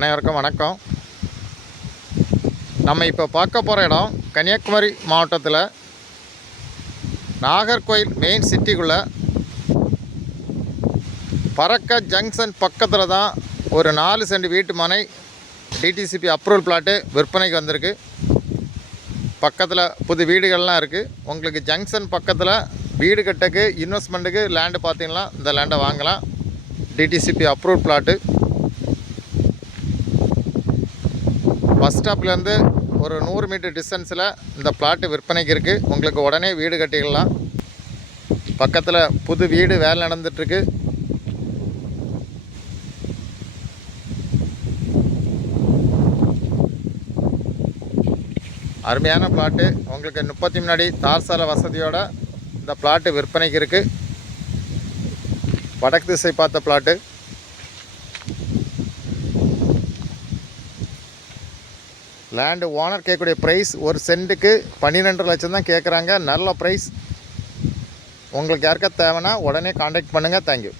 அனைவருக்கும் வணக்கம். நம்ம இப்போ பார்க்க போகிற இடம் கன்னியாகுமரி மாவட்டத்தில் நாகர்கோயில் மெயின் சிட்டிக்குள்ளே பறக்க ஜங்ஷன் பக்கத்தில் தான் ஒரு 4 சென்ட் வீட்டு மனை டிடிசிபி அப்ரூவல் பிளாட்டு விற்பனைக்கு வந்திருக்கு. பக்கத்தில் புது வீடுகள்லாம் இருக்குது. உங்களுக்கு ஜங்ஷன் பக்கத்தில் வீடு கட்டக்கு இன்வெஸ்ட்மெண்ட்டுக்கு லேண்டு பார்த்தீங்கன்னா இந்த லேண்டை வாங்கலாம். டிடிசிபி அப்ரூவல் பிளாட்டு பஸ் ஸ்டாப்லேருந்து ஒரு 100 மீட்டர் டிஸ்டன்ஸில் இந்த பிளாட்டு விற்பனைக்கு இருக்குது. உங்களுக்கு உடனே வீடு கட்டிக்கலாம். பக்கத்தில் புது வீடு வேலை நடந்துகிட்ருக்கு. அருமையான பிளாட்டு. உங்களுக்கு 30 முன்னாடி தார் சாலை வசதியோட இந்த பிளாட்டு விற்பனைக்கு இருக்குது. வடக்கு திசை பார்த்த பிளாட்டு. லேண்டு ஓனர் கேட்கக்கூடிய ப்ரைஸ் ஒரு சென்ட்டுக்கு 12 லட்சம் தான் கேட்குறாங்க. நல்ல ப்ரைஸ். உங்களுக்கு யாருக்கா தேவைன்னா உடனே காண்டாக்ட் பண்ணுங்கள். தேங்க்யூ.